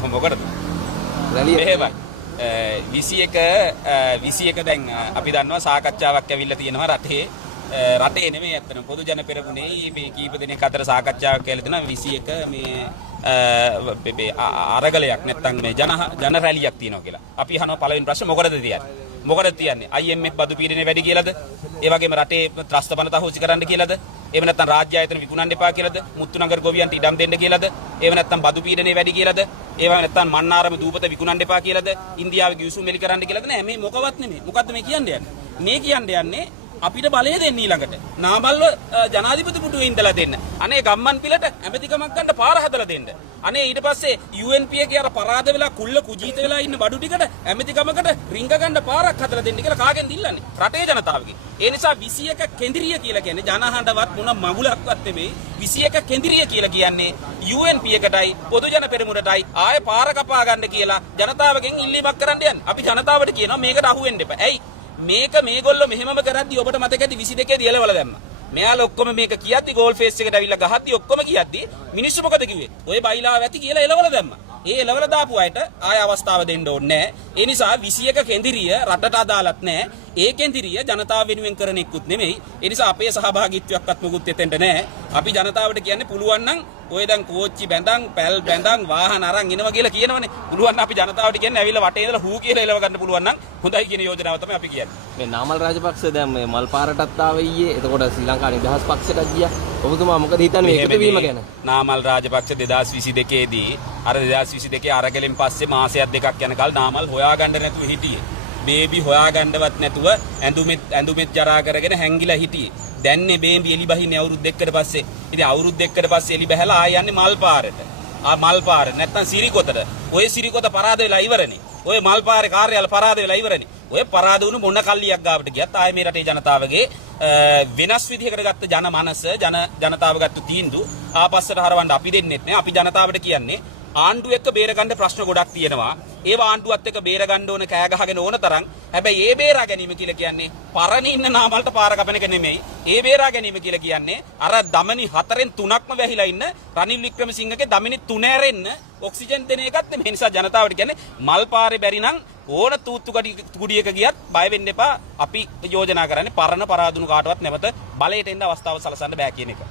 මොකටද? රැලිය එහෙමයි. 21 දැන් අපි දන්නවා සාකච්ඡාවක් ඇවිල්ලා තියෙනවා රටේ නෙමෙයි අතන පොදු ජන පෙරමුණේ මේ කීප දෙනෙක් අතර සාකච්ඡාවක් කියලා දෙනවා 21 මේ අරගලයක් නැත්තම් මේ ජන රැලියක් තියෙනවා කියලා. අපි අහනවා පළවෙනි ප්‍රශ්න මොකටද තියන්නේ? IMF බදු පීඩනය වැඩි කියලාද? ඒ වගේම රටේ ත්‍රස්ත බනත හොසි කරන්න කියලාද? එහෙම නැත්නම් රාජ්‍ය ආයතන විකුණන්න එපා කියලාද? මුත්තුනගර ගොවියන්ට ඉඩම් දෙන්න කියලාද? එහෙම නැත්නම් බදු පීඩනය වැඩි කියලාද? ඒව නැත්නම් මන්නාරම දූපත විකුණන්න එපා කියලාද? ඉන්දියාවේ ගිවිසුම් එලි කරන්න කියලාද? නෑ මේ මොකවත් නෙමෙයි. මොකද්ද මේ කියන්නේ? මේ කියන්නේ අපිට බලය දෙන්න ඊළඟට. නාමල්ව ජනාධිපති පුටුවේ ඉඳලා දෙන්න. අනේ ගම්මන් පිළට ඇමතිකමක් ගන්න පාර හදලා දෙන්න. අනේ ඊට පස්සේ UNP එකේ අර පරාද වෙලා කුල්ල කුජීත වෙලා ඉන්න බඩු ටිකට ඇමතිකමකට රිංග ගන්න පාරක් හදලා දෙන්න කියලා කාගෙන්ද ඉල්ලන්නේ? රටේ ජනතාවගෙන්. ඒ නිසා 21 කෙන්දිරිය කියලා කියන්නේ ජනහඬවත් මොන මගුලක්වත් නෙමෙයි. 21 කෙන්දිරිය කියලා කියන්නේ UNP එකටයි පොදු ජන පෙරමුණටයි ආයේ පාර කපා ගන්න කියලා ජනතාවගෙන් ඉල්ලීමක් කරන්න යන්නේ. අපි ජනතාවට කියනවා මේකට අහු වෙන්න එපා. ඇයි? මේගොල්ලෝ මෙහෙමම කරද්දි ඔබට මතක ඇති 22 දී එලවල දැම්මා. මෙයාලා ඔක්කොම මේක කියද්දි ගෝල් ෆේස් එකට අවිල්ලා ගහද්දි ඔක්කොම කියද්දි මිනිස්සු මොකද කිව්වේ? ඔය බයිලාව ඇති කියලා එලවල දැම්මා. ඒ එලවල දාපු අයට ආය අවස්ථාව දෙන්න ඕනේ නැහැ. ඒ නිසා 21 කෙන්දිරිය රටට අදාළත් නැහැ. ඒ කෙන්දිරිය ජනතාව වෙනුවෙන් කරන එක්කුත් නෙමෙයි. ඒ නිසා අපේ සහභාගීත්වයක්වත් මොකුත් එතෙන්ට නැහැ. අපි ජනතාවට කියන්නේ පුළුවන් නම් ඔය දැන් කෝච්චි බැඳන් පැල් බැඳන් වාහන අරන් එනවා කියලා කියනවනේ. පුළුවන් නම් අපි ජනතාවට කියන්නේ ඇවිල්ලා වටේ ඉඳලා හූ කියලා එලව ගන්න පුළුවන් නම් හොඳයි කියන යෝජනාව තමයි අපි කියන්නේ. මේ නාමල් රාජපක්ෂ දැන් මේ මල් පාරටත් ආවේ ඊයේ. එතකොට ශ්‍රී ලංකා නිදහස් පක්ෂයට ගියා. ඔබතුමා මොකද හිතන්නේ මේ එකතු වීම ගැන? නාමල් රාජපක්ෂ 2022 දී අර 2022 අරගලෙන් පස්සේ මාසයක් දෙකක් යනකල් නාමල් හොයාගන්න නැතුව හිටියේ. බේබි හොයාගන්නවත් නැතුව ඇඳුමෙත් ජරා කරගෙන හැංගිලා හිටියේ. දැන්නේ බේබි එලි බහින්නේ අවුරුදු දෙකකට පස්සේ. ඉතින් අවුරුදු දෙකකට පස්සේ එලි බහැලා ආය යන්නේ මල් පාරට. මල් පාර නැත්තම් සිරිකොතට. ඔය සිරිකොත පරාද වෙලා ඉවරනේ. ඔය මල් පාරේ කාර්යාල පරාද වෙලා ඉවරනේ. ඔය පරාද වුණු මොන කල්ලියක් ගාවට ගියත් ආයේ මේ රටේ ජනතාවගේ වෙනස් විදිහකට ගත්ත ජනමනස ජනතාව ගත්ත තීන්දුව ආපස්සට හරවන්න අපි දෙන්නෙත් නෑ. අපි ජනතාවට කියන්නේ ආණ්ඩුව එක්ක බේරගන්න ප්‍රශ්න ගොඩක් තියෙනවා. ඒවා ආණ්ඩුවත් එක්ක බේරගන්න ඕන කෑ ගහගෙන ඕන තරම්. හැබැයි ඒ බේරා ගැනීම කියලා කියන්නේ පරණ ඉන්න නාමල්ට පාර කපන එක නෙමෙයි. ඒ බේරා ගැනීම කියලා කියන්නේ අර දමනි 4න් 3ක්ම වැහිලා ඉන්න රනිල් වික්‍රමසිංහගේ දමනි 3 ඇරෙන්න ඔක්සිජන් දෙන එකත් නෙමෙයි. ඒ නිසා ජනතාවට කියන්නේ මල් පාරේ බැරි නම් ඕන තූත්තු කුඩියක ගියත් බය වෙන්න එපා. අපි යෝජනා කරන්නේ පරණ පරාදුණු කාටවත් නැවත බලයට එන්න අවස්ථාව සලසන්න බෑ කියන එක.